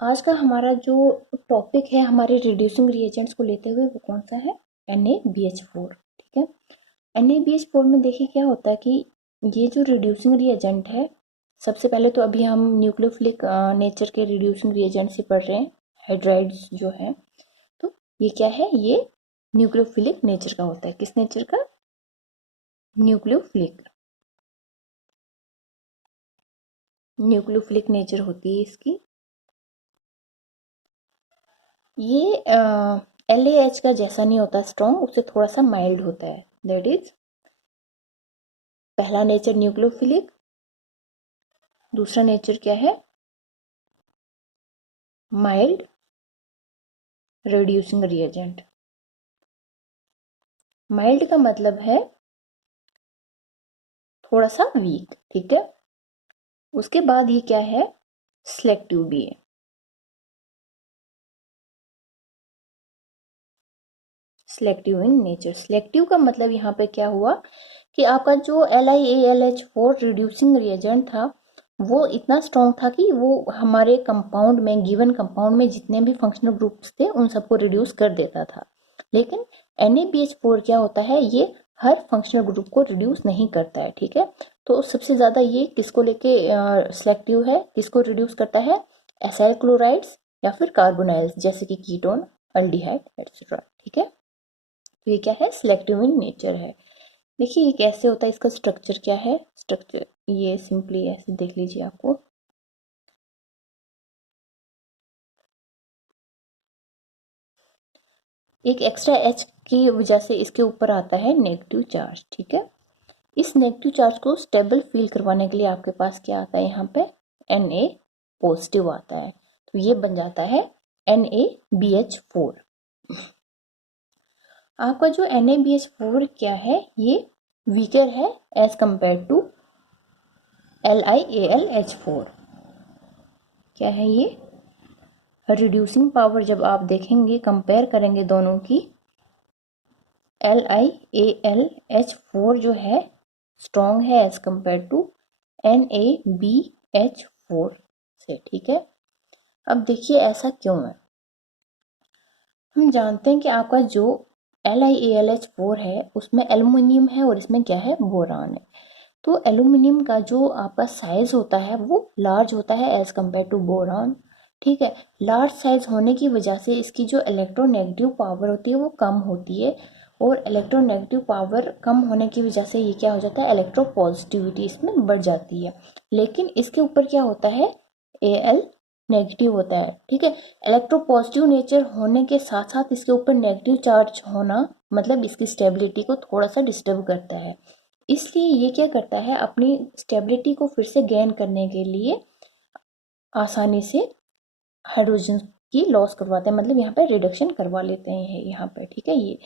आज का हमारा जो टॉपिक है हमारे रिड्यूसिंग रिएजेंट्स को लेते हुए वो कौन सा है? NaBH4। ठीक है, NaBH4 में देखिए क्या होता है कि ये जो रिड्यूसिंग रिएजेंट है, सबसे पहले तो अभी हम न्यूक्लियोफिलिक नेचर के रिड्यूसिंग रिएजेंट से पढ़ रहे हैं, हाइड्राइड्स जो है। तो ये क्या है? ये न्यूक्लियोफिलिक नेचर का होता है। किस नेचर का? न्यूक्लियोफिलिक। न्यूक्लियोफिलिक नेचर होती है इसकी। ये LaH का जैसा नहीं होता स्ट्रॉन्ग, उससे थोड़ा सा माइल्ड होता है। दैट इज पहला नेचर न्यूक्लियोफिलिक, दूसरा नेचर क्या है? Mild reducing reagent. माइल्ड का मतलब है थोड़ा सा वीक। ठीक है, उसके बाद ये क्या है? सिलेक्टिव भी है। Selective in nature. सिलेक्टिव का मतलब यहाँ पे क्या हुआ कि आपका जो LiAlH4 रिड्यूसिंग रिएजेंट था वो इतना स्ट्रॉन्ग था कि वो हमारे कंपाउंड में, गिवन कंपाउंड में जितने भी फंक्शनल ग्रुप्स थे उन सबको रिड्यूस कर देता था। लेकिन NaBH4 क्या होता है? ये हर फंक्शनल ग्रुप को रिड्यूस नहीं करता है। ठीक है, तो सबसे ज्यादा ये किसको लेके सिलेक्टिव है? किसको रिड्यूस करता है? एसाइल क्लोराइड्स या फिर कार्बोनाइल्स, जैसे कि कीटोन, अल्डिहाइड एक्सेट्रा। ठीक है, तो ये क्या है? सिलेक्टिव इन नेचर है। देखिए ये कैसे होता है, इसका स्ट्रक्चर क्या है? स्ट्रक्चर ये सिंपली ऐसे देख लीजिए आपको। एक एक्स्ट्रा H की वजह से इसके ऊपर आता है नेगेटिव चार्ज। ठीक है, इस नेगेटिव चार्ज को स्टेबल फील करवाने के लिए आपके पास क्या आता है? यहाँ पे Na पॉजिटिव आता है, तो ये बन जाता है NaBH4। आपका जो NaBH4 क्या है? ये वीकर है एज कंपेयर टू LiAlH4। क्या है ये? रिड्यूसिंग पावर जब आप देखेंगे, कंपेयर करेंगे दोनों की, LiAlH4 जो है स्ट्रॉन्ग है एज कंपेयर टू NaBH4 से। ठीक है, अब देखिए ऐसा क्यों है। हम जानते हैं कि आपका जो LiAlH4 है उसमें एल्युमिनियम है और इसमें क्या है? बोरान है। तो एल्युमिनियम का जो आपका साइज होता है वो लार्ज होता है एज कंपेयर टू बोरान। ठीक है, लार्ज साइज होने की वजह से इसकी जो इलेक्ट्रोनेगेटिव पावर होती है वो कम होती है, और इलेक्ट्रोनेगेटिव पावर कम होने की वजह से ये क्या हो जाता है? इलेक्ट्रोपॉजिटिविटी इसमें बढ़ जाती है। लेकिन इसके ऊपर क्या होता है? Al नेगेटिव होता है। ठीक है, इलेक्ट्रोपॉजिटिव नेचर होने के साथ साथ इसके ऊपर नेगेटिव चार्ज होना मतलब इसकी स्टेबिलिटी को थोड़ा सा डिस्टर्ब करता है। इसलिए ये क्या करता है? अपनी स्टेबिलिटी को फिर से गेन करने के लिए आसानी से हाइड्रोजन की लॉस करवाता है, मतलब यहाँ पे रिडक्शन करवा लेते हैं यहाँ पे। ठीक है, ये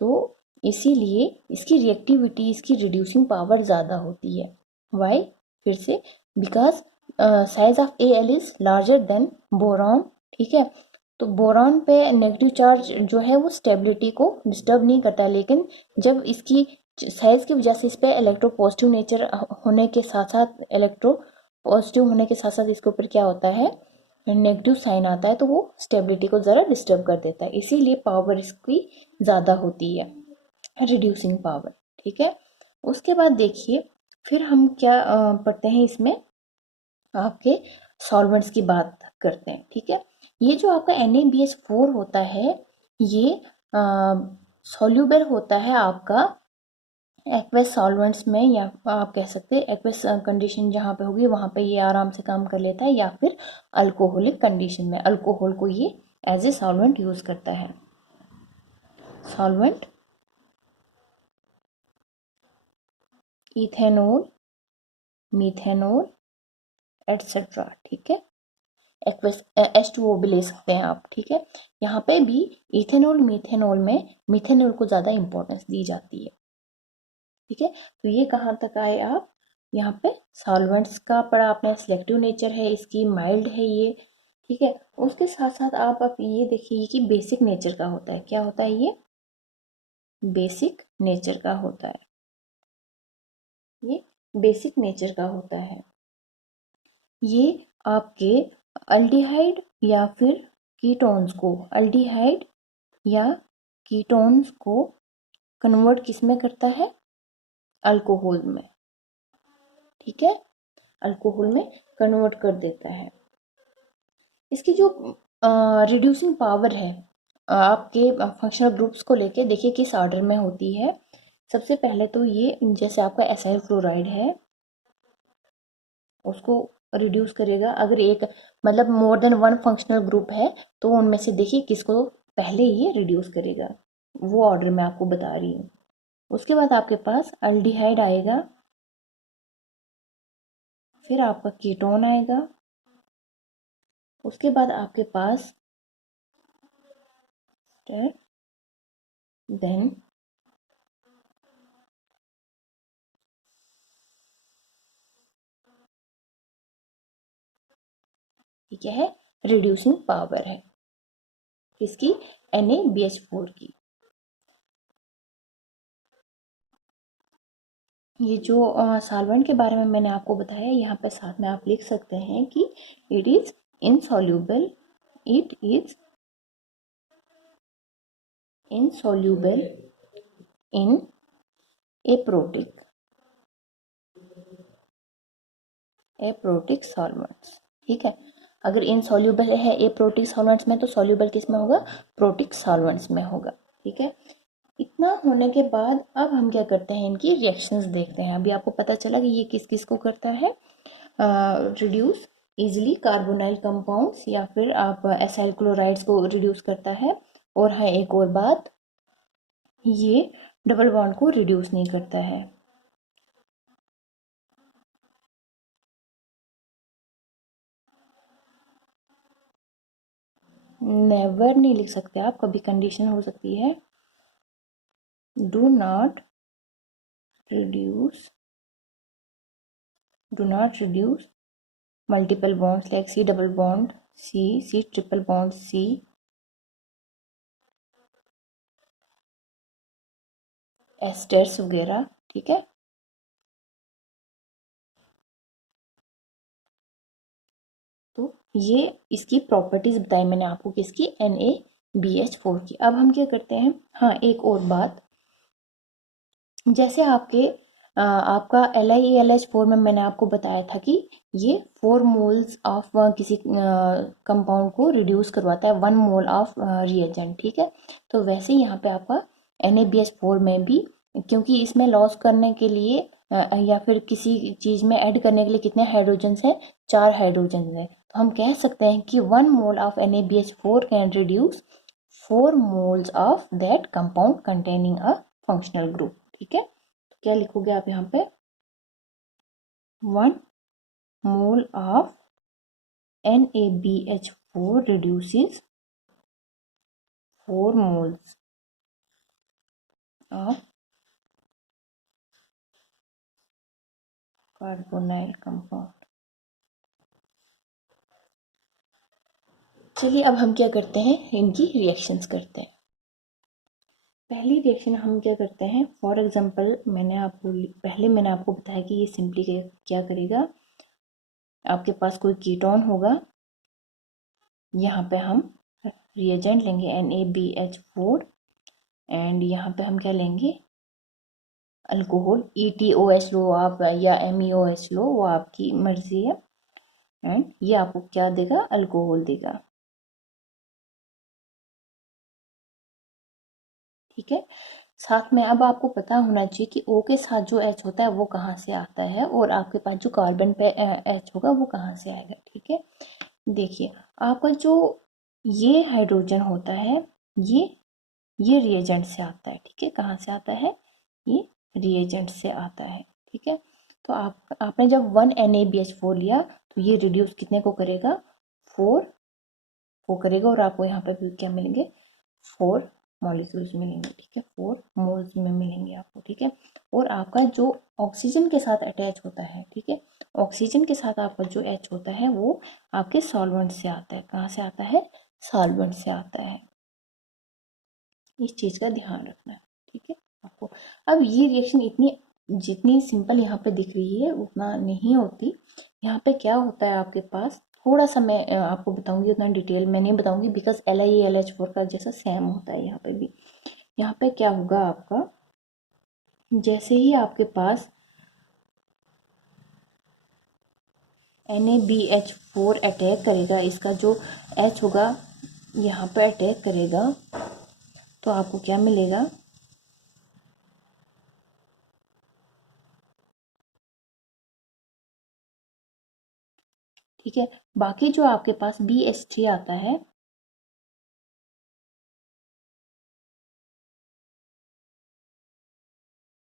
तो इसीलिए इसकी रिएक्टिविटी, इसकी रिड्यूसिंग पावर ज़्यादा होती है। वाई? फिर से because size of Al is larger than boron. ठीक है, तो बोरॉन पे नेगेटिव चार्ज जो है वो स्टेबिलिटी को डिस्टर्ब नहीं करता है, लेकिन जब इसकी साइज की वजह से इस पे इलेक्ट्रो पॉजिटिव नेचर होने के साथ साथ, इलेक्ट्रो पॉजिटिव होने के साथ साथ इसके ऊपर क्या होता है? नेगेटिव साइन आता है, तो वो स्टेबिलिटी को ज़रा डिस्टर्ब कर देता है। इसीलिए पावर इसकी ज़्यादा होती है, रिड्यूसिंग पावर। ठीक है, उसके बाद देखिए फिर हम क्या पढ़ते हैं इसमें, आपके सॉल्वेंट्स की बात करते हैं। ठीक है, ये जो आपका NaBH4 होता है ये सॉल्यूबल होता है आपका एक्वेस सॉल्वेंट्स में, या आप कह सकते हैं एक्वेस कंडीशन जहाँ पे होगी वहाँ पे ये आराम से काम कर लेता है, या फिर अल्कोहलिक कंडीशन में अल्कोहल को ये एज ए सॉल्वेंट यूज करता है। Solvent ethanol, methanol etcetera. ठीक है, एक्वेस H2O भी ले सकते हैं आप। ठीक है, यहाँ पे भी इथेनॉल मीथेनॉल में मीथेनॉल को ज़्यादा इंपॉर्टेंस दी जाती है। ठीक है, तो ये कहाँ तक आए आप? यहाँ पे सॉल्वेंट्स का पढ़ा आपने, सिलेक्टिव नेचर है इसकी, माइल्ड है ये। ठीक है, उसके साथ साथ आप ये देखिए कि बेसिक नेचर का होता है। क्या होता है ये? बेसिक नेचर का होता है। ये बेसिक नेचर का होता है। ये आपके अल्डिहाइड या फिर कीटोन्स को, अल्डिहाइड या कीटोन्स को कन्वर्ट किस में करता है? अल्कोहल में, ठीक है, अल्कोहल में कन्वर्ट कर देता है। इसकी जो रिड्यूसिंग पावर है आपके फंक्शनल ग्रुप्स को लेके देखिए किस ऑर्डर में होती है। सबसे पहले तो ये जैसे आपका एसाइल क्लोराइड है उसको रिड्यूस करेगा। अगर एक मतलब more than one functional group है तो उनमें से देखिए किसको पहले ये रिड्यूस करेगा, वो ऑर्डर मैं आपको बता रही हूँ। उसके बाद आपके पास अल्डिहाइड आएगा, फिर आपका कीटोन आएगा, उसके बाद आपके पास देन ठीक है रिड्यूसिंग पावर है किसकी? NaBH4 की। ये जो सॉल्वेंट के बारे में मैंने आपको बताया यहाँ पे साथ में आप लिख सकते हैं कि it is insoluble, it is insoluble in aprotic solvents, ठीक है। अगर इनसॉल्यूबल है एप्रोटिक सॉल्वेंट्स में तो सॉल्यूबल किस में होगा? प्रोटिक सॉल्वेंट्स में होगा, ठीक है। इतना होने के बाद अब हम क्या करते हैं, इनकी रिएक्शंस देखते हैं। अभी आपको पता चला कि ये किस किस को करता है, रिड्यूस इजिली कार्बोनाइल कंपाउंड्स या फिर आप एसाइल क्लोराइड्स को रिड्यूस करता है। और हाँ एक और बात, ये डबल बॉन्ड को रिड्यूस नहीं करता है। नेवर नहीं लिख सकते आप, कभी कंडीशन हो सकती है। Do not reduce multiple bonds like C double bond C triple bond C, esters वगैरह, ठीक है। तो ये इसकी प्रॉपर्टीज बताई मैंने आपको किसकी? NaBH4 की। अब हम क्या करते हैं, हाँ एक और बात, जैसे आपका LiAlH4 में मैंने आपको बताया था कि ये 4 मोल्स ऑफ किसी कंपाउंड को रिड्यूस करवाता है 1 मोल ऑफ रिएजेंट, ठीक है। तो वैसे यहाँ पे आपका NaBH4 में भी, क्योंकि इसमें लॉस करने के लिए या फिर किसी चीज़ में ऐड करने के लिए कितने हाइड्रोजन्स हैं? 4 हाइड्रोजन हैं। तो हम कह सकते हैं कि 1 mole of NaBH4 can reduce 4 moles of that compound containing a functional group, ठीक है। तो क्या लिखोगे आप यहाँ पे? 1 mole of NaBH4 reduces 4 moles of carbonyl compound. चलिए अब हम क्या करते हैं, इनकी रिएक्शंस करते हैं। पहली रिएक्शन हम क्या करते हैं, फॉर एग्जांपल मैंने आपको बताया कि ये सिंपली क्या करेगा, आपके पास कोई कीटोन होगा, यहाँ पे हम रिएजेंट लेंगे NaBH4 एंड यहाँ पे हम क्या लेंगे, अल्कोहल, ETOH लो आप या MEOH लो, वो आपकी मर्जी है। एंड ये आपको क्या देगा? अल्कोहल देगा, ठीक है। साथ में अब आपको पता होना चाहिए कि O के साथ जो H होता है वो कहाँ से आता है और आपके पास जो कार्बन पे H होगा वो कहाँ से आएगा, ठीक है। देखिए आपका जो ये हाइड्रोजन होता है ये रिएजेंट से आता है, ठीक है। कहाँ से आता है? ये रिएजेंट से आता है, ठीक है। तो आपने जब 1 NaBH4 लिया तो ये रिड्यूस कितने को करेगा? 4 को करेगा और आपको यहाँ पे भी क्या मिलेंगे? 4 मॉलिक्यूल्स मिलेंगे, ठीक है, 4 मोल्स में मिलेंगे आपको, ठीक है। और आपका जो ऑक्सीजन के साथ अटैच होता है, ठीक है, ऑक्सीजन के साथ आपका जो H होता है वो आपके सॉल्वेंट से आता है। कहाँ से आता है? सॉल्वेंट से आता है। इस चीज़ का ध्यान रखना है, ठीक है आपको। अब ये रिएक्शन इतनी जितनी सिंपल यहाँ पे दिख रही है उतना नहीं होती। यहाँ पे क्या होता है आपके पास, थोड़ा सा मैं आपको बताऊंगी, उतना डिटेल मैं नहीं बताऊंगी, बिकॉज LiAlH4 का जैसा सेम होता है यहाँ पे भी। यहाँ पे क्या होगा आपका, जैसे ही आपके पास NaBH4 अटैक करेगा, इसका जो H होगा यहाँ पे अटैक करेगा, तो आपको क्या मिलेगा, ठीक है। बाकी जो आपके पास BH3 आता है,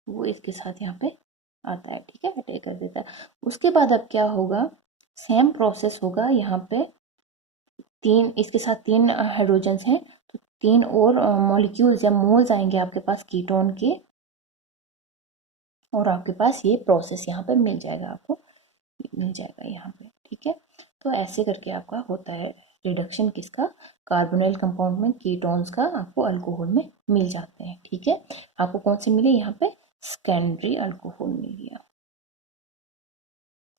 वो इसके साथ यहाँ पे आता है, ठीक है, अटैक कर देता है। उसके बाद अब क्या होगा, सेम प्रोसेस होगा, यहाँ पे तीन, इसके साथ तीन हाइड्रोजन्स हैं, तो तीन और मॉलिक्यूल्स या मोल्स आएंगे आपके पास कीटोन के, और आपके पास ये प्रोसेस यहाँ पे मिल जाएगा, आपको मिल जाएगा यहाँ पे, ठीक है। तो ऐसे करके आपका होता है रिडक्शन किसका, कार्बोनाइल कंपाउंड में कीटोन्स का आपको अल्कोहल में मिल जाते हैं, ठीक है। आपको कौन से मिले यहाँ पे, सेकेंडरी अल्कोहल मिल गया।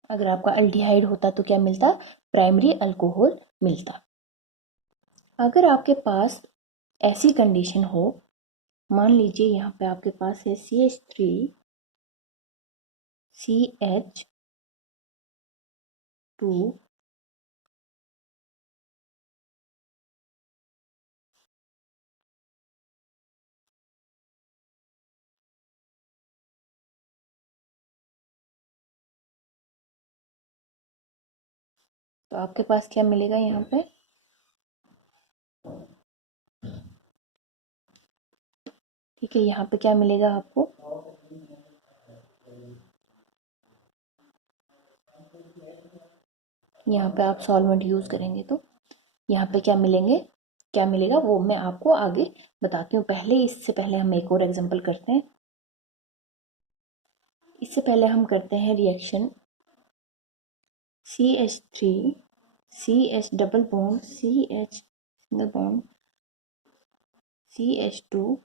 अगर आपका अल्डिहाइड होता तो क्या मिलता, प्राइमरी अल्कोहल मिलता। अगर आपके पास ऐसी कंडीशन हो, मान लीजिए यहाँ पे आपके पास है CH3CH2, तो आपके पास क्या मिलेगा यहाँ पे, ठीक है। यहाँ पे क्या मिलेगा आपको, यहाँ पे आप सॉल्वेंट यूज करेंगे तो यहाँ पे क्या मिलेंगे, क्या मिलेगा वो मैं आपको आगे बताती हूँ। पहले, इससे पहले हम एक और एग्जांपल करते हैं। इससे पहले हम करते हैं reaction CH3 CH double bond CH single bond CH2,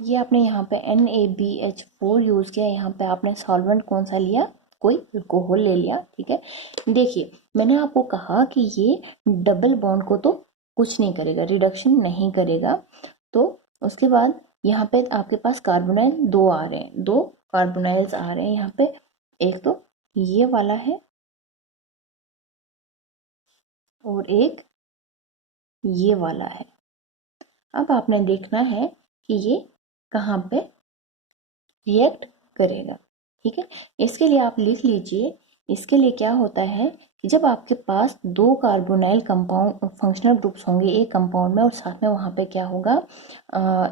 ये आपने यहाँ पे NaBH4 यूज किया, यहाँ पे आपने सॉल्वेंट कौन सा लिया, कोई अल्कोहल ले लिया, ठीक है। देखिए मैंने आपको कहा कि ये डबल बॉन्ड को तो कुछ नहीं करेगा, रिडक्शन नहीं करेगा। तो उसके बाद यहाँ पे आपके पास कार्बोनाइल दो आ रहे हैं, दो कार्बोनाइल्स आ रहे हैं यहाँ पे, एक तो ये वाला है और एक ये वाला है। अब आपने देखना है कि ये कहाँ पे रिएक्ट करेगा, ठीक है। इसके लिए आप लिख लीजिए, इसके लिए क्या होता है कि जब आपके पास दो कार्बोनाइल कंपाउंड फंक्शनल ग्रुप्स होंगे एक कंपाउंड में, और साथ में वहाँ पे क्या होगा,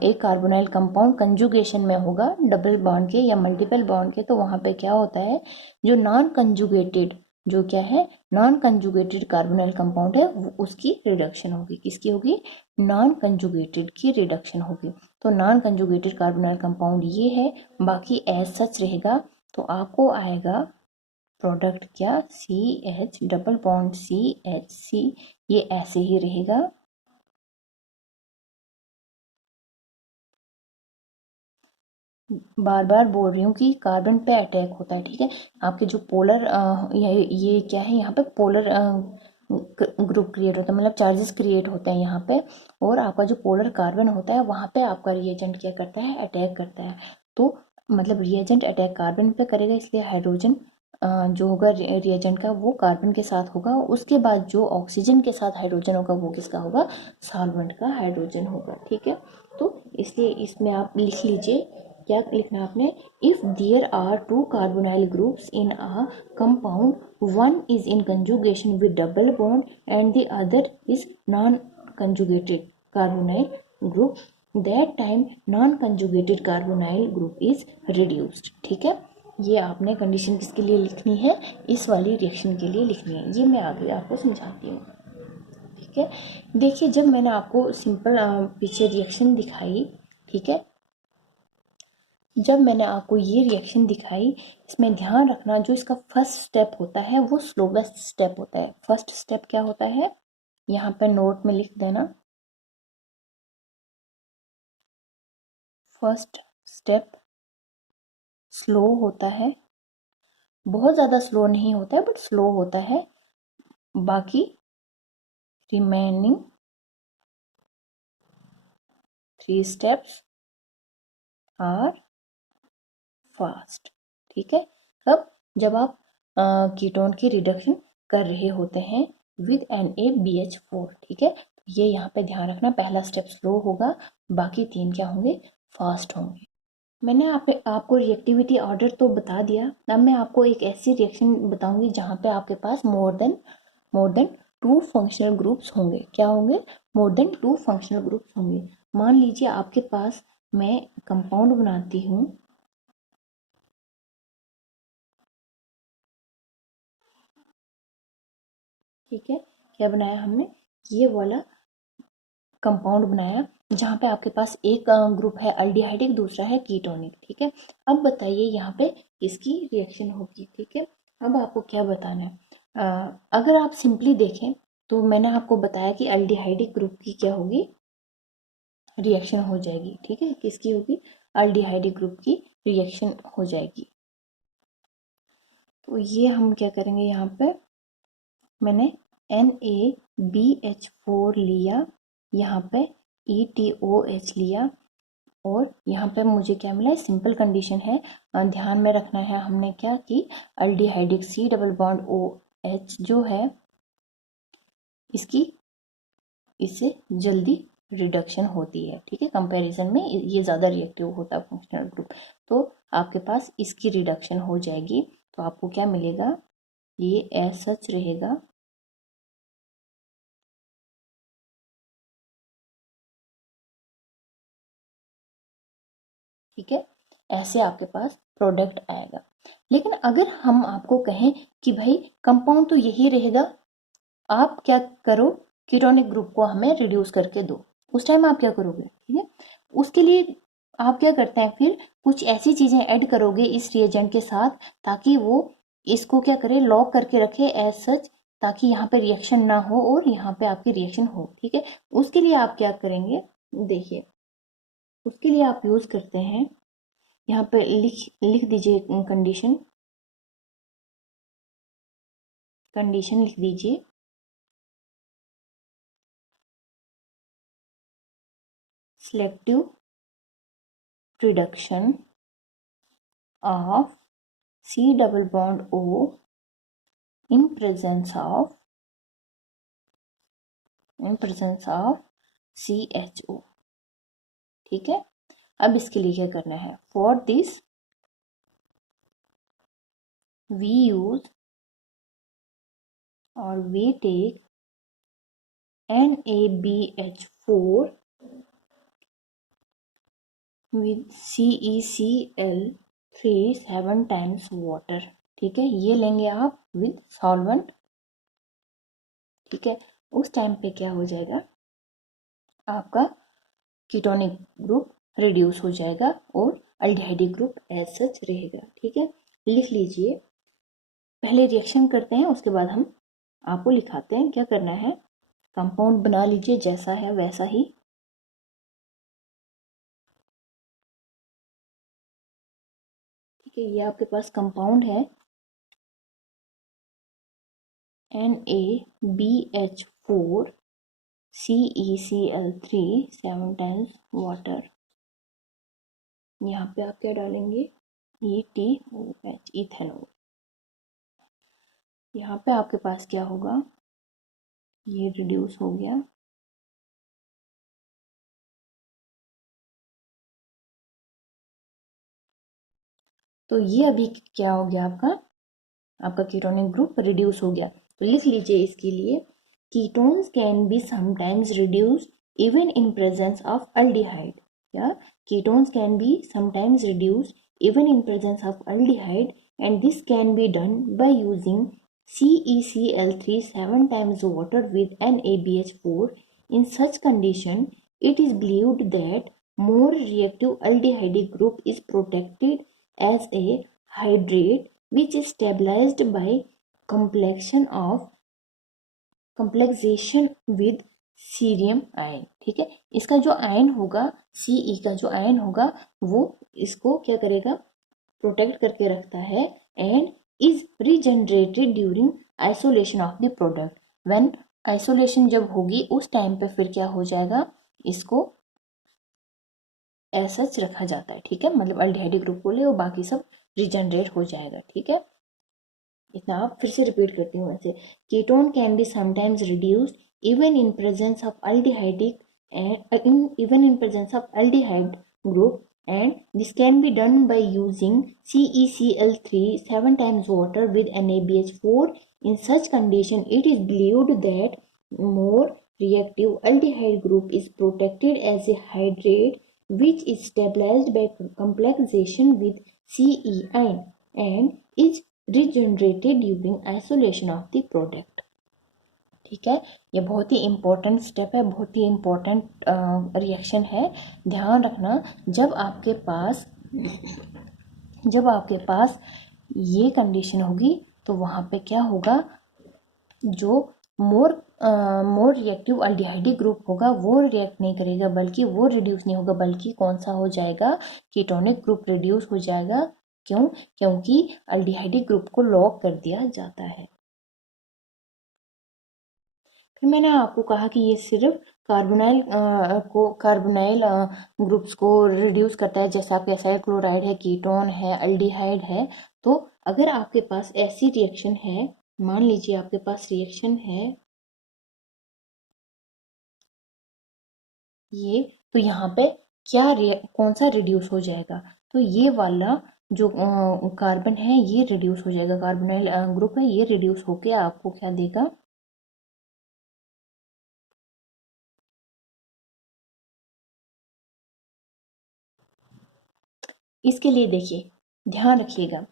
एक कार्बोनाइल कंपाउंड कंजुगेशन में होगा डबल बॉन्ड के या मल्टीपल बॉन्ड के, तो वहाँ पे क्या होता है, जो नॉन कंजुगेटेड, जो क्या है, नॉन कंजुगेटेड कार्बोनाइल कंपाउंड है, उसकी रिडक्शन होगी, किसकी होगी, नॉन कंजुगेटेड की रिडक्शन होगी। तो नॉन कंजुगेटेड कार्बोनाइल कंपाउंड ये है, बाकी एज सच रहेगा। तो आपको आएगा प्रोडक्ट क्या, CH डबल बॉन्ड CH, ये ऐसे ही रहेगा। बार बार बोल रही हूँ कि कार्बन पे अटैक होता है, ठीक है। आपके जो पोलर ये क्या है, यहाँ पे पोलर ग्रुप क्रिएट होता है, मतलब चार्जेस क्रिएट होते हैं यहाँ पे, और आपका जो पोलर कार्बन होता है वहाँ पे आपका रिएजेंट क्या करता है, अटैक करता है। तो मतलब रिएजेंट अटैक कार्बन पे करेगा, इसलिए हाइड्रोजन जो होगा रिएजेंट का वो कार्बन के साथ होगा, उसके बाद जो ऑक्सीजन के साथ हाइड्रोजन होगा वो किसका होगा, सॉल्वेंट का हाइड्रोजन होगा, ठीक है। तो इसलिए इसमें आप लिख लीजिए, क्या लिखना है आपने, if there are two carbonyl groups in a compound, one is in conjugation with double bond and the other is non conjugated carbonyl group, that time non conjugated carbonyl group is reduced, ठीक है। ये आपने condition किसके लिए लिखनी है, इस वाली रिएक्शन के लिए लिखनी है, ये मैं आगे आपको समझाती हूँ, ठीक है। देखिए जब मैंने आपको सिंपल पीछे रिएक्शन दिखाई, ठीक है, जब मैंने आपको ये रिएक्शन दिखाई, इसमें ध्यान रखना जो इसका फर्स्ट स्टेप होता है वो स्लोवेस्ट स्टेप होता है। फर्स्ट स्टेप क्या होता है, यहाँ पे नोट में लिख देना, फर्स्ट स्टेप स्लो होता है, बहुत ज़्यादा स्लो नहीं होता है बट स्लो होता है। बाकी रिमेनिंग 3 स्टेप्स आर फास्ट। ठीक है। अब जब आप कीटोन की रिडक्शन कर रहे होते हैं विद NaBH4, ठीक है, ये यहाँ पे ध्यान रखना, पहला स्टेप स्लो होगा, बाकी 3 क्या होंगे, फास्ट होंगे। मैंने आपको रिएक्टिविटी ऑर्डर तो बता दिया। अब मैं आपको एक ऐसी रिएक्शन बताऊंगी जहाँ पे आपके पास मोर देन 2 फंक्शनल ग्रुप्स होंगे। क्या होंगे, मोर देन 2 फंक्शनल ग्रुप्स होंगे। मान लीजिए आपके पास, मैं कंपाउंड बनाती हूँ, ठीक है, क्या बनाया हमने, ये वाला कंपाउंड बनाया जहाँ पे आपके पास एक ग्रुप है अल्डिहाइडिक, दूसरा है कीटोनिक। ठीक है। अब बताइए यहाँ पे किसकी रिएक्शन होगी। ठीक है। अब आपको क्या बताना है, अगर आप सिंपली देखें तो मैंने आपको बताया कि अल्डिहाइडिक ग्रुप की क्या होगी, रिएक्शन हो जाएगी। ठीक है, किसकी होगी, अल्डिहाइडिक ग्रुप की रिएक्शन हो जाएगी। तो ये हम क्या करेंगे, यहाँ पे मैंने NaBH4 लिया, यहाँ पे ETOH लिया, और यहाँ पे मुझे क्या मिला है, सिंपल कंडीशन है। ध्यान में रखना है हमने क्या कि aldehydic C double bond OH जो है इसकी, इससे जल्दी रिडक्शन होती है। ठीक है, कंपैरिजन में ये ज़्यादा रिएक्टिव होता है फंक्शनल ग्रुप। तो आपके पास इसकी रिडक्शन हो जाएगी, तो आपको क्या मिलेगा, ये एज सच रहेगा, ठीक है, ऐसे आपके पास प्रोडक्ट आएगा। लेकिन अगर हम आपको कहें कि भाई कंपाउंड तो यही रहेगा, आप क्या करो, कीटोनिक ग्रुप को हमें रिड्यूस करके दो, उस टाइम आप क्या करोगे। ठीक है, उसके लिए आप क्या करते हैं, फिर कुछ ऐसी चीजें ऐड करोगे इस रिएजेंट के साथ ताकि वो इसको क्या करे, लॉक करके रखे एज सच, ताकि यहाँ पे रिएक्शन ना हो और यहाँ पे आपकी रिएक्शन हो। ठीक है, उसके लिए आप क्या करेंगे, देखिए उसके लिए आप यूज करते हैं, यहाँ पे लिख लिख दीजिए कंडीशन, कंडीशन लिख दीजिए, selective reduction of C double bond O in presence of CHO। ठीक है, अब इसके लिए क्या करना है, फॉर दिस वी यूज और we take NaBH4 with CeCl3 7 times water। ठीक है, ये लेंगे आप विद सॉल्वेंट। ठीक है, उस टाइम पे क्या हो जाएगा, आपका कीटोनिक ग्रुप रिड्यूस हो जाएगा और अल्डिहाइडिक ग्रुप एज सच रहेगा। ठीक है, लिख लीजिए, पहले रिएक्शन करते हैं उसके बाद हम आपको लिखाते हैं क्या करना है। कंपाउंड बना लीजिए जैसा है वैसा ही। ठीक है, ये आपके पास कंपाउंड है NaBH4 CeCl3 7 times वाटर। यहाँ पे आप क्या डालेंगे, ETOH इथेनॉल। यहाँ पे आपके पास क्या होगा, ये रिड्यूस हो गया, तो ये अभी क्या हो गया, आपका कीटोनिक ग्रुप रिड्यूस हो गया। तो लिख लीजिए इसके लिए, ketones can be sometimes reduce even in presence of aldehyde, या ketones can be sometimes reduce even in presence of aldehyde, and this can be done by using CeCl3 7 times water with NaBH4। In such condition, it is believed that more reactive aldehydic group is protected as a hydrate which is stabilized by complexion with cerium ion. ठीक है, इसका जो ion होगा, Ce का जो ion होगा वो इसको क्या करेगा, प्रोटेक्ट करके रखता है and is regenerated during isolation of the product. When isolation जब होगी उस टाइम पे फिर क्या हो जाएगा, इसको एज सच रखा जाता है, ठीक है। मतलब अल्डिहाइड ग्रुप को ले और बाकी सब रीजनरेट हो जाएगा, ठीक है। इतना आप फिर से रिपीट करती हूँ ऐसे, ketone can be sometimes reduced even in presence of aldehydic and even in presence of aldehyde group, and this can be done by using CeCl3 7 times water with NaBH4. In such condition it is believed that more reactive aldehyde group is protected as a hydrate which is stabilized by complexation with CEI and is regenerated during isolation of the product, ठीक है। ये बहुत ही important step है, बहुत ही important reaction है। ध्यान रखना, जब आपके पास ये कंडीशन होगी तो वहाँ पे क्या होगा, जो मोर रिएक्टिव अल्डिहाइडी ग्रुप होगा वो रिएक्ट नहीं करेगा, बल्कि वो रिड्यूस नहीं होगा, बल्कि कौन सा हो जाएगा, कीटोनिक ग्रुप रिड्यूस हो जाएगा। क्यों? क्योंकि अल्डिहाइडी ग्रुप को लॉक कर दिया जाता है। फिर मैंने आपको कहा कि ये सिर्फ कार्बोनाइल ग्रुप्स को रिड्यूस करता है, जैसे आपके एसाइल क्लोराइड है, कीटोन है, अल्डिहाइड है। तो अगर आपके पास ऐसी रिएक्शन है, मान लीजिए आपके पास रिएक्शन है ये, तो यहाँ पे कौन सा रिड्यूस हो जाएगा, तो ये वाला जो कार्बन है ये रिड्यूस हो जाएगा, कार्बोनाइल ग्रुप है ये रिड्यूस होके आपको क्या देगा, इसके लिए देखिए ध्यान रखिएगा,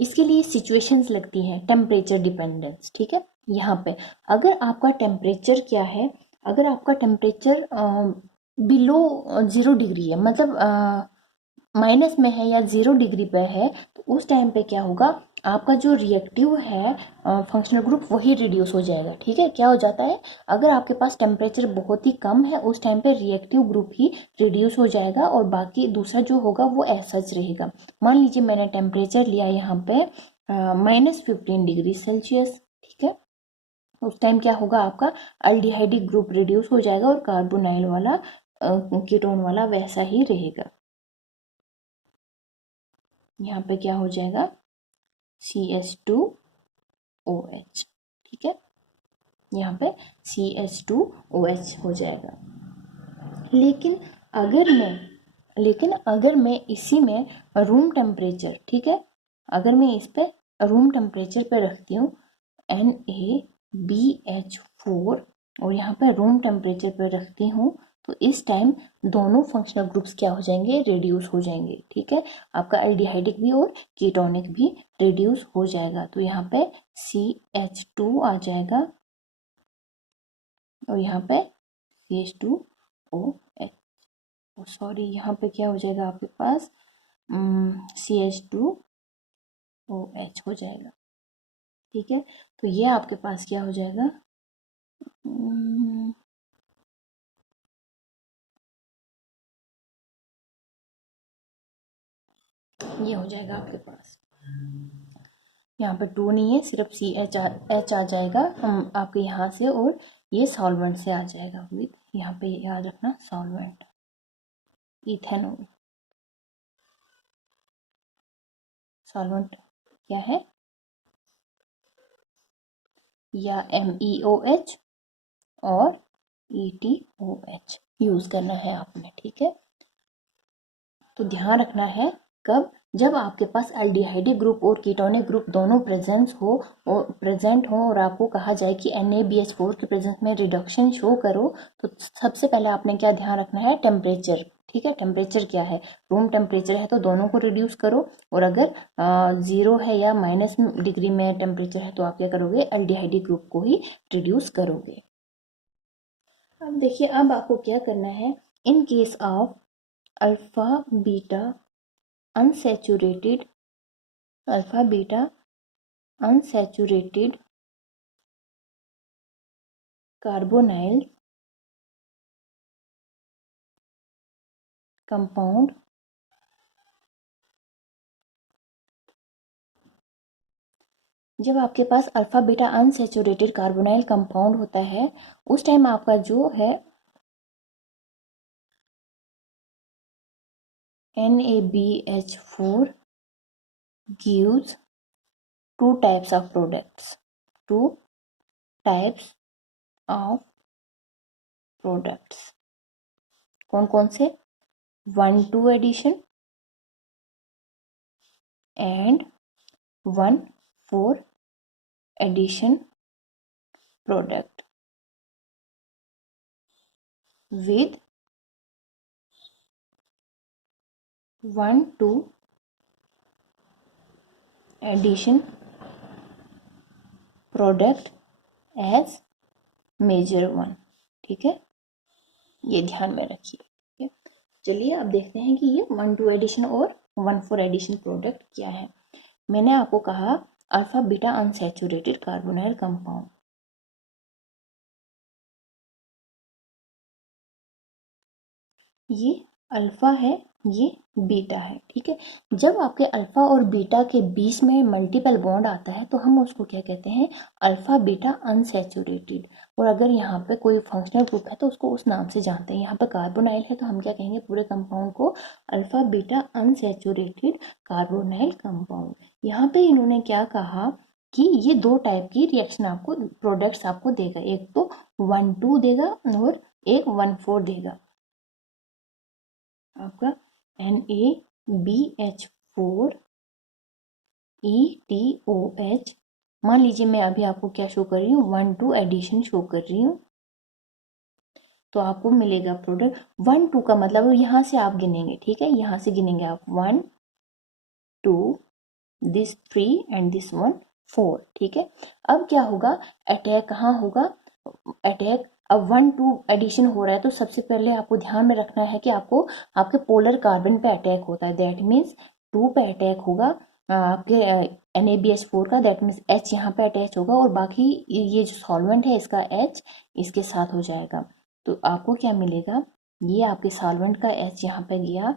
इसके लिए सिचुएशंस लगती हैं, टेम्परेचर डिपेंडेंस, ठीक है। यहाँ पे अगर आपका टेम्परेचर क्या है, अगर आपका टेम्परेचर बिलो 0 डिग्री है, मतलब माइनस में है या 0 डिग्री पे है, तो उस टाइम पे क्या होगा, आपका जो रिएक्टिव है फंक्शनल ग्रुप वही रिड्यूस हो जाएगा, ठीक है। क्या हो जाता है, अगर आपके पास टेम्परेचर बहुत ही कम है उस टाइम पे रिएक्टिव ग्रुप ही रिड्यूस हो जाएगा और बाकी दूसरा जो होगा वो ऐसा सच रहेगा। मान लीजिए मैंने टेम्परेचर लिया यहाँ पे -15 डिग्री सेल्सियस, ठीक है। उस टाइम क्या होगा, आपका अल्डिहाइडिक ग्रुप रिड्यूस हो जाएगा और कार्बोनाइल वाला कीटोन वाला वैसा ही रहेगा। यहाँ पे क्या हो जाएगा, CH2OH, ठीक है। यहाँ पे CH2OH हो जाएगा। लेकिन अगर मैं इसी में रूम टेम्परेचर, ठीक है, अगर मैं इस पे रूम टेम्परेचर पे रखती हूँ NaBH4 और यहाँ पे रूम टेम्परेचर पे रखती हूँ, तो इस टाइम दोनों फंक्शनल ग्रुप्स क्या हो जाएंगे, रिड्यूस हो जाएंगे, ठीक है। आपका अल्डिहाइडिक भी और कीटोनिक भी रिड्यूस हो जाएगा। तो यहाँ पे CH2 आ जाएगा और यहाँ पे CH2OH, सॉरी यहाँ पे क्या हो जाएगा आपके पास CH2OH हो जाएगा, ठीक है। तो ये आपके पास क्या हो जाएगा, ये हो जाएगा आपके पास, यहाँ पे 2 नहीं है, सिर्फ एच आ जाएगा हम आपके यहाँ से, और ये सॉल्वेंट से आ जाएगा विद, यहाँ पे याद रखना सॉल्वेंट, इथेनॉल। सॉल्वेंट क्या है, या MeOH और EtOH यूज़ करना है आपने, ठीक है। तो ध्यान रखना है कब, जब आपके पास अल्डिहाइडिक ग्रुप और कीटोनिक ग्रुप दोनों प्रेजेंट हो और आपको कहा जाए कि NaBH4 के प्रेजेंस में रिडक्शन शो करो, तो सबसे पहले आपने क्या ध्यान रखना है, टेम्परेचर, ठीक है। टेम्परेचर क्या है, रूम टेम्परेचर है तो दोनों को रिड्यूस करो, और अगर 0 है या -डिग्री में टेम्परेचर है तो आप क्या करोगे, अल्डिहाइडिक ग्रुप को ही रिड्यूस करोगे। अब देखिए, अब आपको क्या करना है, in case of alpha beta unsaturated alpha beta unsaturated carbonyl compound जब आपके पास alpha beta unsaturated carbonyl compound होता है उस टाइम आपका जो है NaBH4 gives two types of products. Two types of products. कौन कौन से? 1,2 addition and 1,4 addition product with 1,2 addition product as major one. ठीक है, ये ध्यान में रखिए। ठीक है, चलिए अब देखते हैं कि ये 1,2 एडिशन और 1,4 एडिशन प्रोडक्ट क्या है। मैंने आपको कहा alpha beta unsaturated carbonyl compound, ये अल्फा है, ये बीटा है। ठीक है, जब आपके अल्फा और बीटा के बीच में मल्टीपल बॉन्ड आता है तो हम उसको क्या कहते हैं? Alpha beta unsaturated. और अगर यहाँ पे कोई फंक्शनल ग्रुप है तो उसको उस नाम से जानते हैं। यहाँ पे कार्बोनाइल है तो हम क्या कहेंगे? पूरे कंपाउंड को alpha beta unsaturated carbonyl compound. यहाँ पे इन्होंने क्या कहा कि ये दो टाइप की रिएक्शन आपको, प्रोडक्ट्स आपको देगा, एक तो 1,2 देगा और एक 1,4 देगा। आपका NaBH4 ETOH, मान लीजिए मैं अभी आपको क्या शो कर रही हूँ? 1,2 एडिशन शो कर रही हूँ, तो आपको मिलेगा प्रोडक्ट 1,2 का मतलब यहाँ से आप गिनेंगे। ठीक है, यहाँ से गिनेंगे आप 1, 2, दिस 3 एंड दिस 1, 4। ठीक है, अब क्या होगा? अटैक कहाँ होगा? अटैक अब 1,2 एडिशन हो रहा है तो सबसे पहले आपको ध्यान में रखना है कि आपको आपके पोलर कार्बन पे अटैक होता है। दैट मीन्स 2 पे अटैक होगा आपके NaBH4 का, दैट मीन्स H यहाँ पे अटैच होगा और बाकी ये जो सॉल्वेंट है इसका H इसके साथ हो जाएगा। तो आपको क्या मिलेगा? ये आपके सॉल्वेंट का H यहाँ पे गया,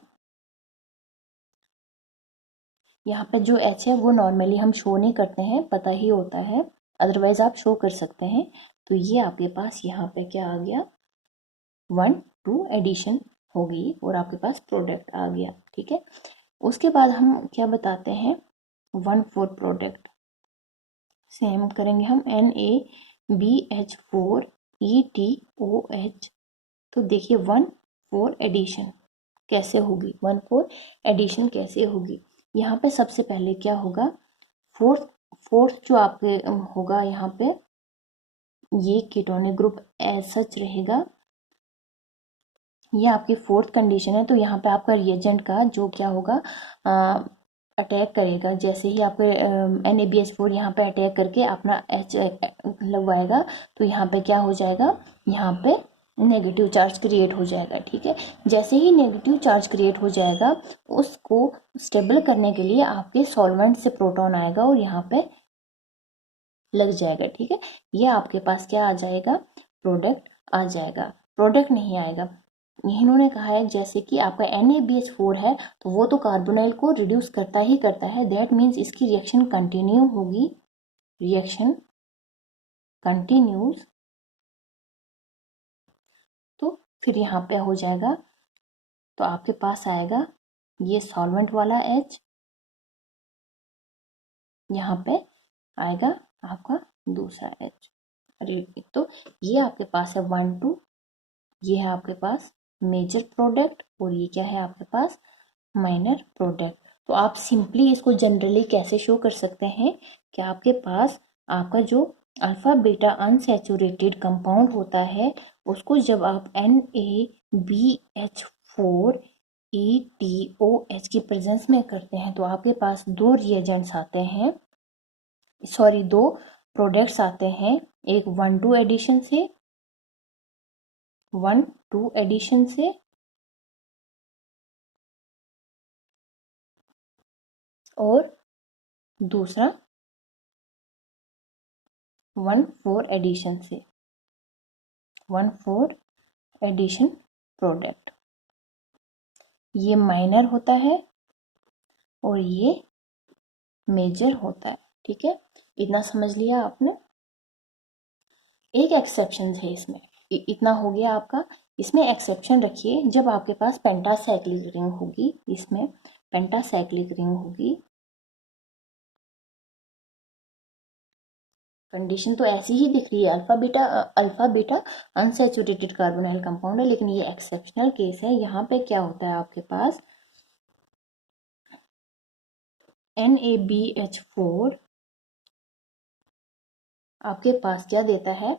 यहाँ पे जो H है वो नॉर्मली हम शो नहीं करते हैं, पता ही होता है, अदरवाइज आप शो कर सकते हैं। तो ये आपके पास यहाँ पे क्या आ गया? 1,2 एडिशन हो गई और आपके पास प्रोडक्ट आ गया। ठीक है, उसके बाद हम क्या बताते हैं? 1,4 प्रोडक्ट सेम करेंगे हम NaBH4 ETOH। तो देखिए 1,4 एडिशन कैसे होगी? 1,4 एडिशन कैसे होगी? यहाँ पे सबसे पहले क्या होगा? फोर्थ जो आपके होगा यहाँ पे, ये कीटोनिक ग्रुप एज सच रहेगा, ये आपकी फोर्थ कंडीशन है। तो यहाँ पे आपका रिएजेंट का जो क्या होगा? अटैक करेगा। जैसे ही आपके NaBH4 यहाँ पे अटैक करके अपना H लगवाएगा तो यहाँ पे क्या हो जाएगा? यहाँ पे नेगेटिव चार्ज क्रिएट हो जाएगा। ठीक है, जैसे ही नेगेटिव चार्ज क्रिएट हो जाएगा उसको स्टेबल करने के लिए आपके सॉल्वेंट से प्रोटॉन आएगा और यहाँ पे लग जाएगा। ठीक है, ये आपके पास क्या आ जाएगा? प्रोडक्ट आ जाएगा। प्रोडक्ट नहीं आएगा, इन्होंने कहा है जैसे कि आपका NaBH4 है तो वो तो कार्बोनाइल को रिड्यूस करता ही करता है, दैट मीन्स इसकी रिएक्शन कंटिन्यू होगी, रिएक्शन कंटिन्यूज। तो फिर यहाँ पे हो जाएगा, तो आपके पास आएगा ये सॉल्वेंट वाला H, यहाँ पे आएगा आपका दूसरा H। अरे तो ये आपके पास है 1,2, ये है आपके पास मेजर प्रोडक्ट और ये क्या है आपके पास? Minor product. तो आप सिंपली इसको जनरली कैसे शो कर सकते हैं कि आपके पास आपका जो अल्फा बीटा अनसैचुरेटेड कंपाउंड होता है उसको जब आप NaBH4 ETOH की प्रेजेंस में करते हैं तो आपके पास दो रिएजेंट्स आते हैं, सॉरी दो प्रोडक्ट्स आते हैं, एक 1,2 एडिशन से, 1,2 एडिशन से और दूसरा 1,4 एडिशन से, 1,4 एडिशन प्रोडक्ट। ये माइनर होता है और ये मेजर होता है। ठीक है, इतना समझ लिया आपने। एक एक्सेप्शन है इसमें, इतना हो गया आपका। इसमें एक्सेप्शन रखिए, जब आपके पास पेंटासाइक्लिक रिंग होगी, इसमें पेंटासाइक्लिक रिंग होगी, कंडीशन तो ऐसी ही दिख रही है, alpha beta unsaturated carbonyl compound है, लेकिन ये एक्सेप्शनल केस है। यहाँ पे क्या होता है आपके पास, NaBH4 आपके पास क्या देता है,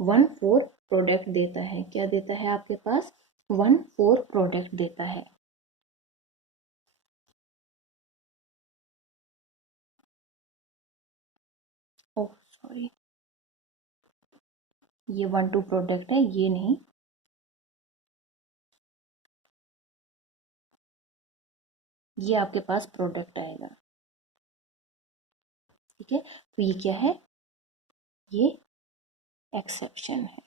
1,4 प्रोडक्ट देता है। क्या देता है आपके पास, 1,4 प्रोडक्ट देता है। ओह सॉरी, ये 1,2 प्रोडक्ट है, ये नहीं, ये आपके पास प्रोडक्ट आएगा। ठीक है, तो ये क्या है, ये एक्सेप्शन है।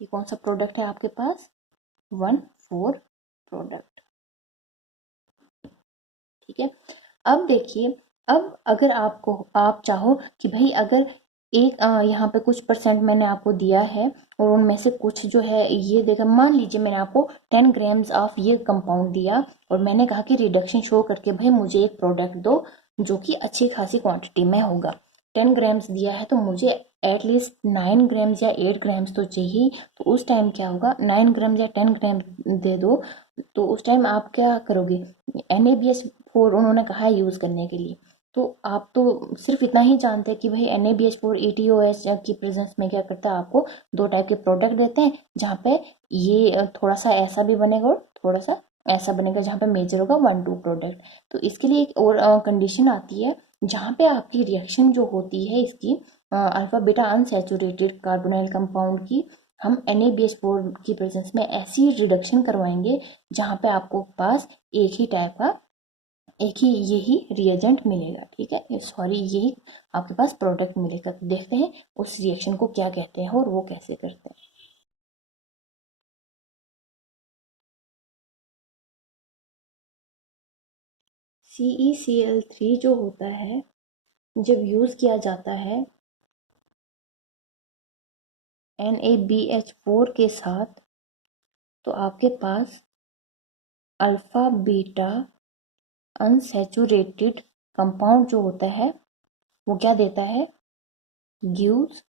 ये कौन सा प्रोडक्ट है आपके पास, 1,4 प्रोडक्ट। ठीक है, अब देखिए, अब अगर आप चाहो कि भाई अगर एक यहाँ पे कुछ परसेंट मैंने आपको दिया है और उनमें से कुछ जो है ये देखा, मान लीजिए मैंने आपको 10 ग्राम्स ऑफ ये कंपाउंड दिया और मैंने कहा कि रिडक्शन शो करके भाई मुझे एक प्रोडक्ट दो जो कि अच्छी खासी क्वांटिटी में होगा। 10 ग्राम्स दिया है तो मुझे एटलीस्ट 9 ग्राम्स या 8 ग्राम्स तो चाहिए। तो उस टाइम क्या होगा, 9 ग्राम्स या 10 ग्राम दे दो, तो उस टाइम आप क्या करोगे, NaBH4 उन्होंने कहा है यूज़ करने के लिए, तो आप तो सिर्फ इतना ही जानते हैं कि भाई NaBH4 ETOH की प्रेजेंस में क्या करता है, आपको दो टाइप के प्रोडक्ट देते हैं, जहाँ पे ये थोड़ा सा ऐसा भी बनेगा और थोड़ा सा ऐसा बनेगा, जहाँ पे मेजर होगा 1,2 प्रोडक्ट। तो इसके लिए एक और कंडीशन आती है, जहाँ पे आपकी रिएक्शन जो होती है इसकी alpha beta unsaturated carbonyl compound की, हम NaBH4 की प्रेजेंस में ऐसी रिडक्शन करवाएंगे जहाँ पे आपको पास एक ही टाइप का, एक ही यही रिएजेंट मिलेगा। ठीक है, सॉरी, यही आपके पास प्रोडक्ट मिलेगा। तो देखते हैं उस रिएक्शन को क्या कहते हैं और वो कैसे करते हैं। CeCl3 जो होता है, जब यूज़ किया जाता है NaBH4 के साथ, तो आपके पास अल्फा बीटा अनसैचुरेटेड कंपाउंड जो होता है वो क्या देता है, gives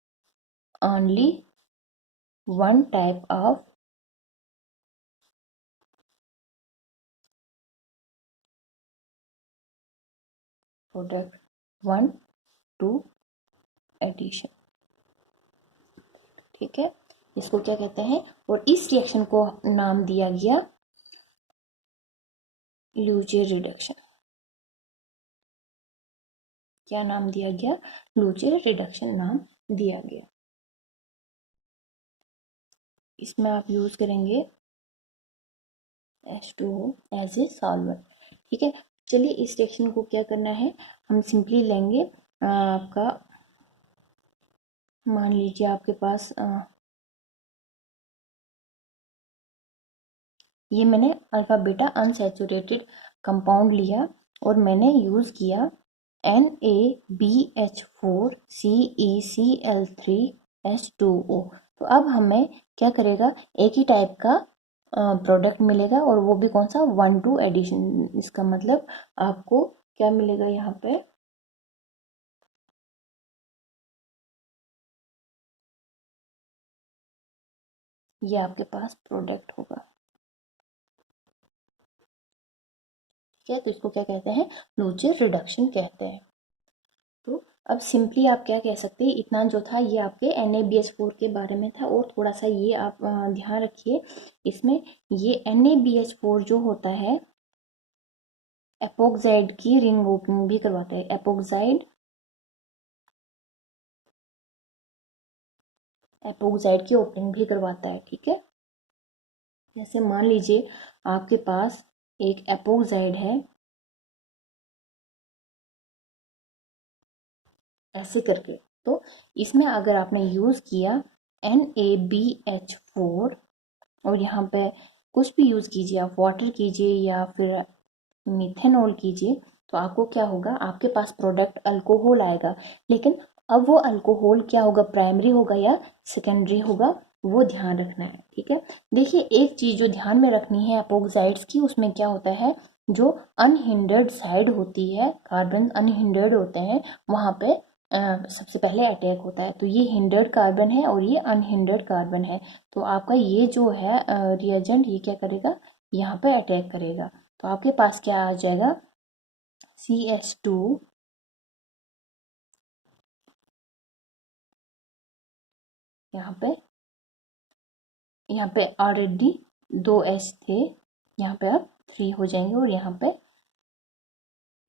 only one type of product, 1,2 addition. ठीक है, इसको क्या कहते हैं, और इस रिएक्शन को नाम दिया गया ल्यूचे रिडक्शन। क्या नाम दिया गया, ल्यूचे रिडक्शन नाम दिया गया। इसमें आप यूज करेंगे H2O एज ए सॉल्वेंट। ठीक है, चलिए इस रिएक्शन को क्या करना है, हम सिंपली लेंगे आपका, मान लीजिए आपके पास ये मैंने अल्फा बीटा अनसैचुरेटेड कंपाउंड लिया और मैंने यूज़ किया NaBH4CeCl3H2O। तो अब हमें क्या करेगा, एक ही टाइप का प्रोडक्ट मिलेगा और वो भी कौन सा, 1,2 एडिशन। इसका मतलब आपको क्या मिलेगा यहाँ पे, ये आपके पास प्रोडक्ट होगा। ठीक है, तो इसको क्या कहते हैं, लूचे रिडक्शन कहते हैं। तो अब सिंपली आप क्या कह सकते हैं, इतना जो था ये आपके NaBH4 के बारे में था। और थोड़ा सा ये आप ध्यान रखिए, इसमें ये NaBH4 जो होता है एपोक्साइड की रिंग ओपनिंग भी करवाता है, एपोक्साइड की ओपनिंग भी करवाता है। ठीक है, जैसे मान लीजिए आपके पास एक एपोक्साइड है, ऐसे करके, तो इसमें अगर आपने यूज़ किया NaBH4 और यहाँ पे कुछ भी यूज़ कीजिए, आप वाटर कीजिए या फिर मिथेनॉल कीजिए, तो आपको क्या होगा, आपके पास प्रोडक्ट अल्कोहल आएगा, लेकिन अब वो अल्कोहल क्या होगा, प्राइमरी होगा या सेकेंडरी होगा, वो ध्यान रखना है। ठीक है, देखिए एक चीज जो ध्यान में रखनी है एपोक्साइड्स की, उसमें क्या होता है, जो अनहिंडर्ड साइड होती है, कार्बन अनहिंडर्ड होते हैं, वहां पे सबसे पहले अटैक होता है। तो ये हिंडर्ड कार्बन है और ये अनहिंडर्ड कार्बन है, तो आपका ये जो है रिएजेंट, ये क्या करेगा, यहाँ पे अटैक करेगा। तो आपके पास क्या आ जाएगा, CH2, यहाँ पे ऑलरेडी 2 H थे, यहाँ पे अब 3 हो जाएंगे, और यहाँ पे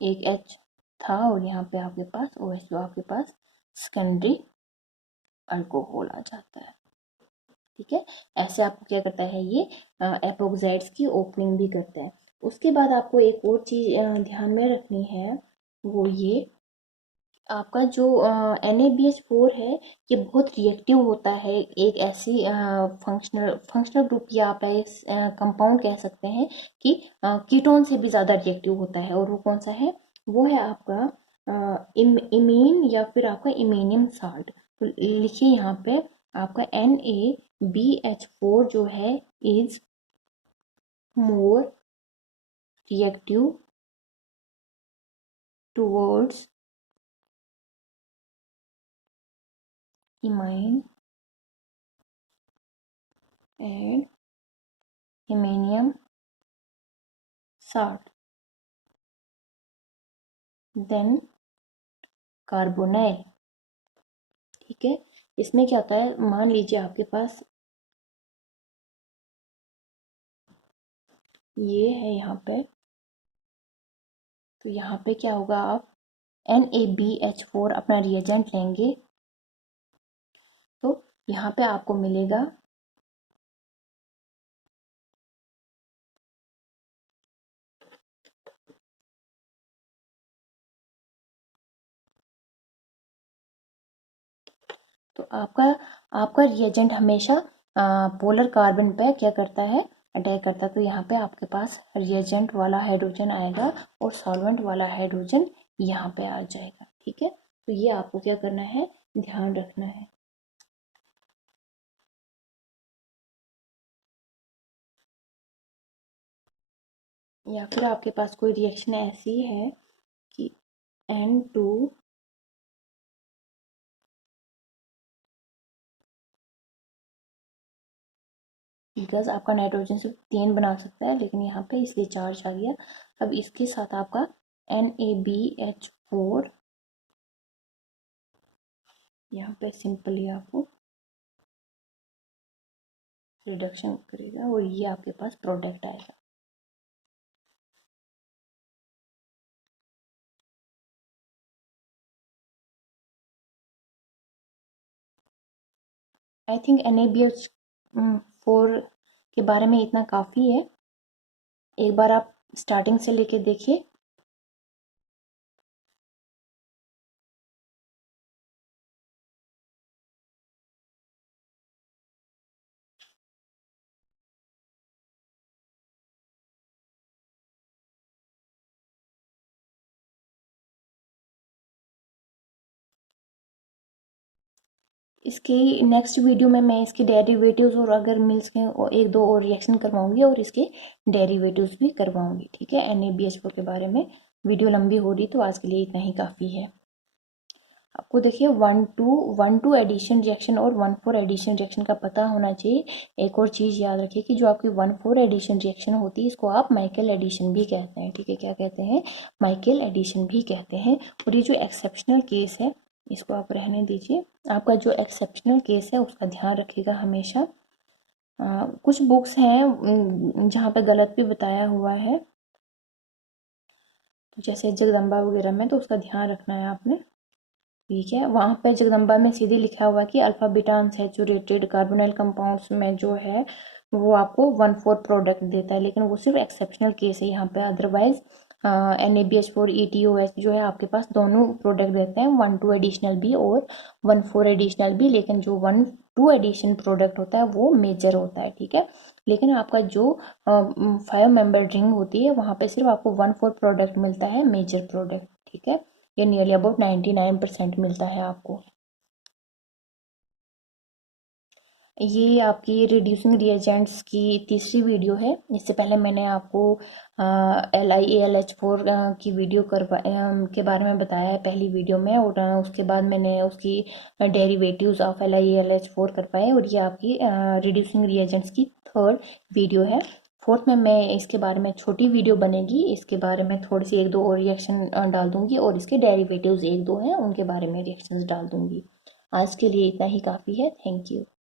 एक H था, और यहाँ पे आपके पास OH, जो आपके पास सेकेंडरी अल्कोहल आ जाता है। ठीक है, ऐसे आपको क्या करता है, ये एपोक्साइड्स की ओपनिंग भी करता है। उसके बाद आपको एक और चीज ध्यान में रखनी है, वो ये, आपका जो NaBH4 है, ये बहुत रिएक्टिव होता है, एक ऐसी फंक्शनल ग्रुप, या आप कंपाउंड कह सकते हैं कि कीटोन से भी ज़्यादा रिएक्टिव होता है, और वो कौन सा है, वो है आपका इमीन, या फिर आपका इमीनियम साल्ट। तो लिखिए यहाँ पे, आपका NaBH4 जो है is more reactive towards imine and iminium salt than carbonyl. ठीक है, इसमें क्या होता है, मान लीजिए आपके पास ये है यहाँ पे, तो यहाँ पे क्या होगा, आप NaBH4 अपना रिएजेंट लेंगे, तो यहाँ पे आपको मिलेगा तो आपका आपका रिएजेंट हमेशा पोलर कार्बन पे क्या करता है, अटैक करता है। तो यहाँ पे आपके पास रिएजेंट वाला हाइड्रोजन आएगा, और सॉल्वेंट वाला हाइड्रोजन यहाँ पे आ जाएगा। ठीक है, तो ये आपको क्या करना है, ध्यान रखना है। या फिर आपके पास कोई रिएक्शन ऐसी है कि N2, बिकॉज आपका नाइट्रोजन सिर्फ 3 बना सकता है, लेकिन यहाँ पे इसलिए चार्ज आ गया। अब इसके साथ आपका NaBH4, यहाँ पे सिंपली आपको रिडक्शन करेगा, और ये आपके पास प्रोडक्ट आएगा। आई थिंक NaBH4 के बारे में इतना काफ़ी है, एक बार आप स्टार्टिंग से लेके देखिए। इसके नेक्स्ट वीडियो में मैं इसके डेरिवेटिव्स, और अगर मिल सके और एक दो और रिएक्शन करवाऊंगी, और इसके डेरिवेटिव्स भी करवाऊंगी। ठीक है, NaBH4 के बारे में वीडियो लंबी हो रही, तो आज के लिए इतना ही काफ़ी है। आपको देखिए 1,2 एडिशन रिएक्शन और 1,4 एडिशन रिएक्शन का पता होना चाहिए। एक और चीज़ याद रखिए कि जो आपकी 1,4 एडिशन रिएक्शन होती है, इसको आप माइकल एडिशन भी कहते हैं। ठीक है, क्या कहते हैं, माइकल एडिशन भी कहते हैं। और ये जो एक्सेप्शनल केस है, इसको आप रहने दीजिए। आपका जो एक्सेप्शनल केस है उसका ध्यान रखिएगा हमेशा। कुछ बुक्स हैं जहाँ पे गलत भी बताया हुआ है, तो जैसे जगदम्बा वगैरह में, तो उसका ध्यान रखना है आपने। ठीक है, वहाँ पे जगदम्बा में सीधे लिखा हुआ कि alpha beta unsaturated carbonyl compounds में जो है वो आपको 1,4 प्रोडक्ट देता है, लेकिन वो सिर्फ एक्सेप्शनल केस है यहाँ पे। अदरवाइज NaBH4 ETOH जो है आपके पास दोनों प्रोडक्ट देते हैं, 1,2 एडिशनल भी और 1,4 एडिशनल भी, लेकिन जो 1,2 एडिशन प्रोडक्ट होता है वो मेजर होता है। ठीक है, लेकिन आपका जो 5 मेंबर रिंग होती है वहाँ पे सिर्फ आपको 1/4 प्रोडक्ट मिलता है, मेजर प्रोडक्ट, ठीक है। ये नियरली अबाउट 99% मिलता है आपको। ये आपकी रिड्यूसिंग रिएजेंट्स की तीसरी वीडियो है। इससे पहले मैंने आपको LiAlH4 की वीडियो के बारे में बताया है पहली वीडियो में, और उसके बाद मैंने उसकी डेरिवेटिव्स ऑफ LiAlH4 करवाए, और ये आपकी रिड्यूसिंग रिएजेंट्स की थर्ड वीडियो है। फोर्थ में मैं इसके बारे में छोटी वीडियो बनेगी, इसके बारे में थोड़ी सी एक दो और रिएक्शन डाल दूंगी, और इसके डेरिवेटिव्स एक दो हैं उनके बारे में रिएक्शंस डाल दूंगी। आज के लिए इतना ही काफ़ी है। Thank you.